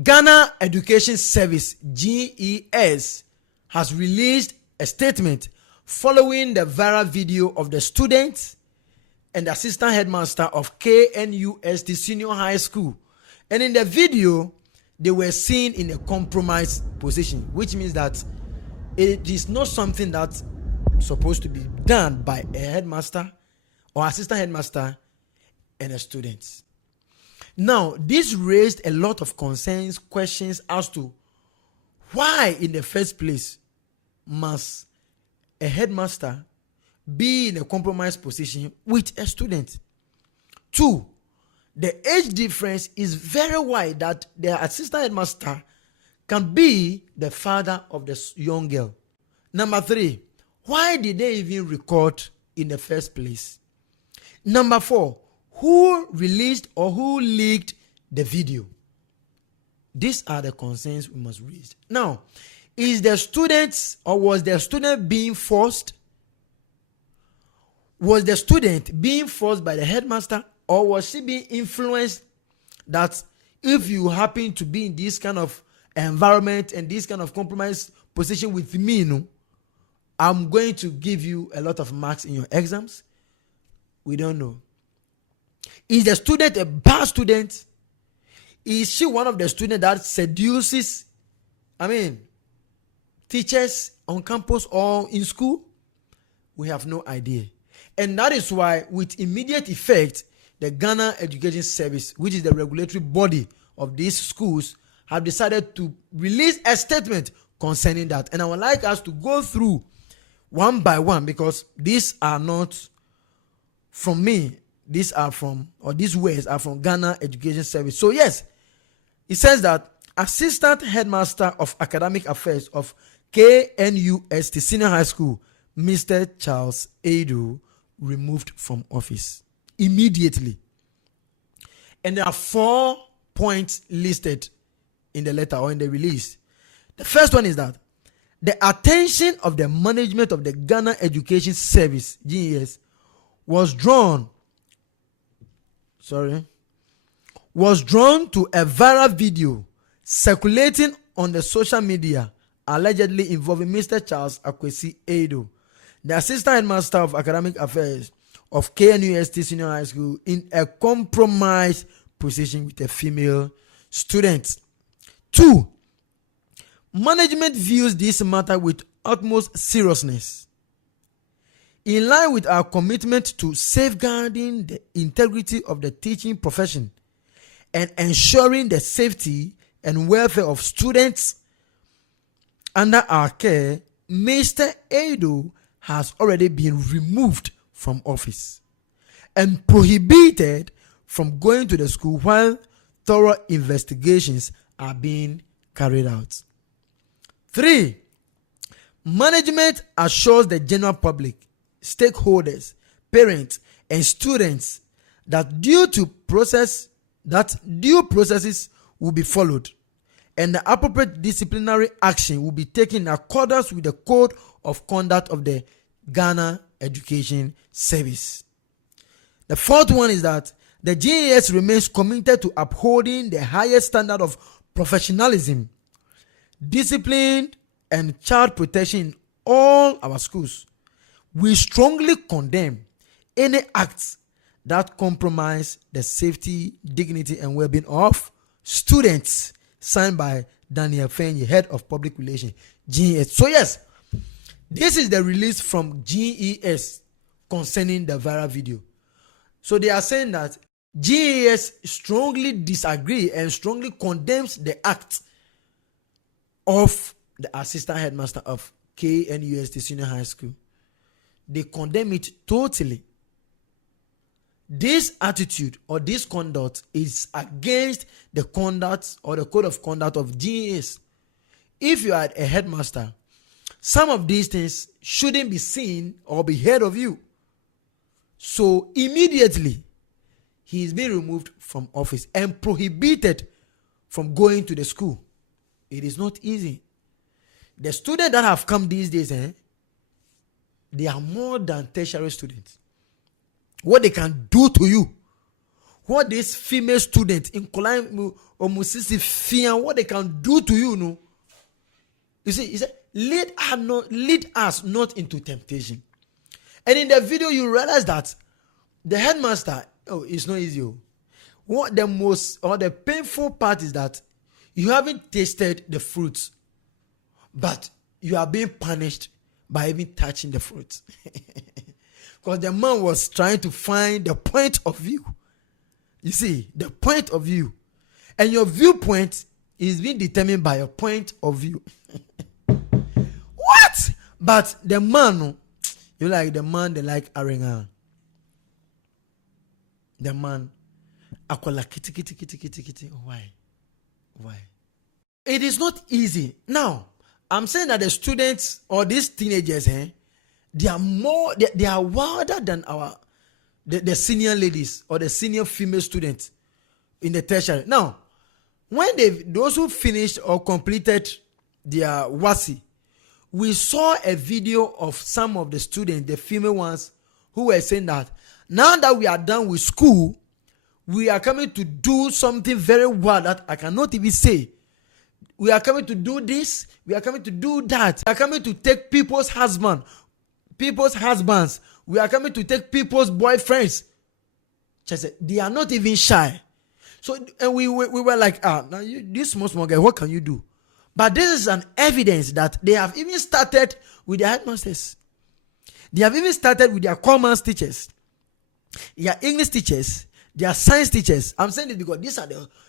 Ghana Education Service (GES) has released a statement following the viral video of the students and assistant headmaster of KNUST Senior High School. And in the video, they were seen in a compromised position, which means that it is not something that's supposed to be done by a headmaster or assistant headmaster and a student. Now, this raised a lot of concerns, questions as to why in the first place must a headmaster be in a compromised position with a student. 2, the age difference is very wide that the assistant headmaster can be the father of the young girl. Number 3, why did they even record in the first place? Number 4, who released or who leaked the video? These are the concerns we must raise. Now, is the students or was the student being forced? Was the student being forced by the headmaster, or was she being influenced that if you happen to be in this kind of environment and this kind of compromised position with me, I'm going to give you a lot of marks in your exams? We don't know. Is the student a bad student? Is she one of the students that seduces, teachers on campus or in school? We have no idea. And that is why, with immediate effect, the Ghana Education Service, which is the regulatory body of these schools, have decided to release a statement concerning that. And I would like us to go through one by one, because these are not from me. These words are from Ghana Education Service. So yes, it says that Assistant Headmaster of Academic Affairs of KNUST Senior High School, Mr. Charles Edo, removed from office immediately. And there are 4 points listed in the letter or in the release. The first one is that the attention of the management of the Ghana Education Service, GES, was drawn to a viral video circulating on the social media allegedly involving Mr. Charles Akwesi Edo, the Assistant Headmaster of Academic Affairs of KNUST Senior High School, in a compromised position with a female student. 2, management views this matter with utmost seriousness. In line with our commitment to safeguarding the integrity of the teaching profession and ensuring the safety and welfare of students under our care, Mr. Edo has already been removed from office and prohibited from going to the school while thorough investigations are being carried out. 3, management assures the general public, stakeholders, parents, and students that due processes will be followed and the appropriate disciplinary action will be taken in accordance with the Code of Conduct of the Ghana Education Service. The 4th one is that the GES remains committed to upholding the highest standard of professionalism, discipline, and child protection in all our schools. We strongly condemn any acts that compromise the safety, dignity, and well-being of students. Signed by Daniel Fenye, Head of Public Relations, GES. So yes, this is the release from GES concerning the viral video. So they are saying that GES strongly disagree and strongly condemns the act of the Assistant Headmaster of KNUST Senior High School. They condemn it totally. This attitude or this conduct is against the conduct or the code of conduct of GES. If you are a headmaster, some of these things shouldn't be seen or be heard of you. So immediately, he is being removed from office and prohibited from going to the school. It is not easy. The students that have come these days, they are more than tertiary students. What they can do to you, what this female student in Kolan or Musisi fear, what they can do to you, no. You see, he said, lead us not into temptation. And in the video, you realize that the headmaster, it's not easy. What the most or the painful part is that you haven't tasted the fruits, but you are being punished by even touching the fruits. Because the man was trying to find the point of view. You see, the point of view. And your viewpoint is being determined by your point of view. What? But the man, you like the man, they like Aringa. The man, akola kitty. Why? It is not easy. Now, I'm saying that the students or these teenagers, they are wilder than the senior ladies or the senior female students in the tertiary. Now, when those who finished or completed their WASI, we saw a video of some of the students, the female ones, who were saying that now that we are done with school, we are coming to do something very wild that I cannot even say. We are coming to do this. We are coming to do that. We are coming to take people's husbands. We are coming to take people's boyfriends. They are not even shy. So and we were like, now this small guy, what can you do? But this is an evidence that they have even started with their headmasters. They have even started with their commerce teachers, their English teachers, their science teachers. I'm saying this because these are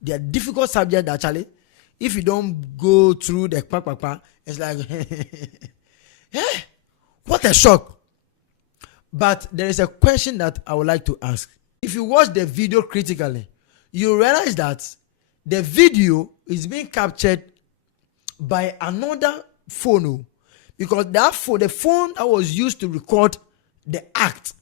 the difficult subjects actually. If you don't go through the it's like, what a shock. But there is a question that I would like to ask. If you watch the video critically, you realize that the video is being captured by another phone, because the phone that was used to record the act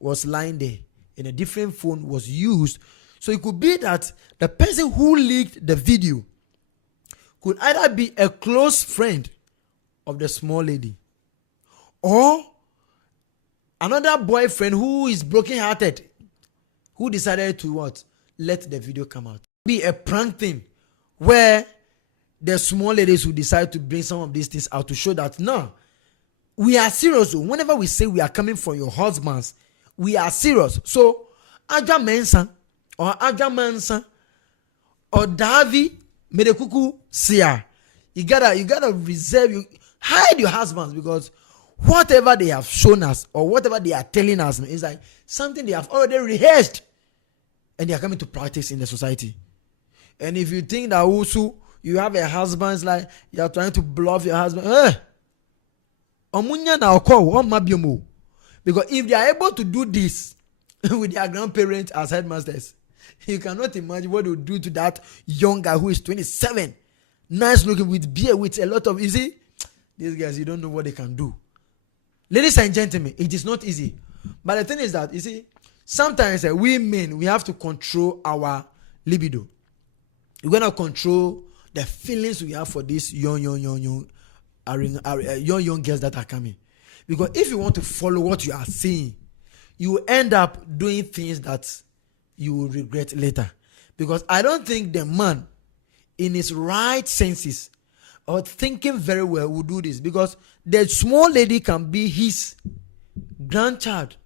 was lying there, and a different phone was used. So it could be that the person who leaked the video could either be a close friend of the small lady or another boyfriend who is broken-hearted, who decided to what? Let the video come out. Be a prank thing where the small ladies who decide to bring some of these things out to show that no, we are serious. Whenever we say we are coming for your husbands, we are serious. So Aja Mensa or Aja Mansa or Davi Medekuku Sia, you gotta reserve, hide your husbands, because whatever they have shown us or whatever they are telling us is like something they have already rehearsed and they are coming to practice in the society. And if you think that also you have a husband, it's like you are trying to bluff your husband, because if they are able to do this with their grandparents as headmasters, you cannot imagine what they will do to that young guy who is 27, nice looking, with beard, with a lot of, you see, these guys, you don't know what they can do. Ladies and gentlemen, it is not easy. But the thing is that, you see, sometimes we men, we have to control our libido. We're going to control the feelings we have for these young girls that are coming. Because if you want to follow what you are saying, you will end up doing things that you will regret later. Because I don't think the man in his right senses or thinking very well will do this. Because the small lady can be his grandchild.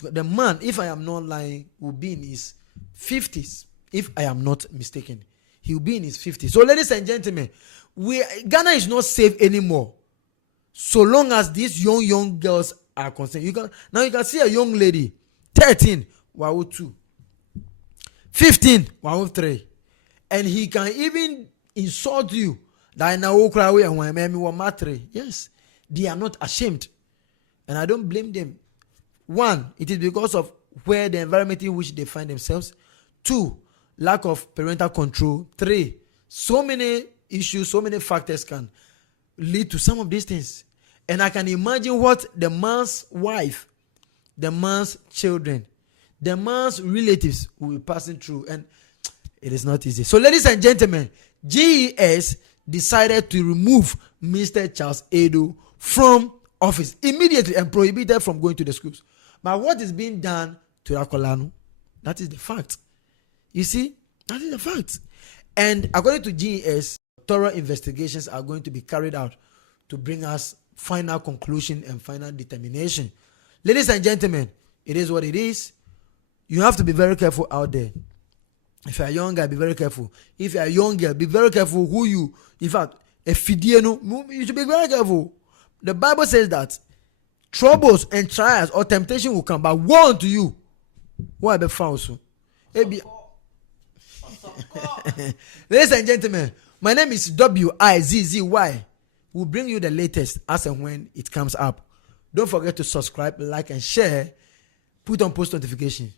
The man, if I am not lying, will be in his 50s. If I am not mistaken, he will be in his 50s. So ladies and gentlemen, Ghana is not safe anymore. So long as these young girls are concerned. You can see a young lady, 13, wow 2, 15, wow 3, and he can even insult you. Yes, they are not ashamed, and I don't blame them. One, it is because of where the environment in which they find themselves. Two, lack of parental control. Three, so many issues, so many factors can lead to some of these things. And I can imagine what the man's wife, the man's children, the man's relatives will be passing through. And it is not easy. So ladies and gentlemen, GES decided to remove Mr. Charles Edo from office immediately and prohibited from going to the schools. But what is being done to Akolanu? That is the fact. You see, that is the fact. And according to GES, thorough investigations are going to be carried out to bring us final conclusion and final determination. Ladies and gentlemen, it is what it is. You have to be very careful out there. If you are a young guy, be very careful. If you are a young girl, be very careful who you, in fact, you should be very careful. The Bible says that troubles and trials or temptation will come, but woe unto you. What about false? Ladies and gentlemen, my name is WIZZY. We'll bring you the latest as and when it comes up. Don't forget to subscribe, like, and share. Put on post notification.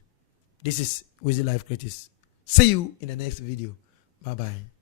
This is Wizzy Life Critics. See you in the next video. Bye-bye.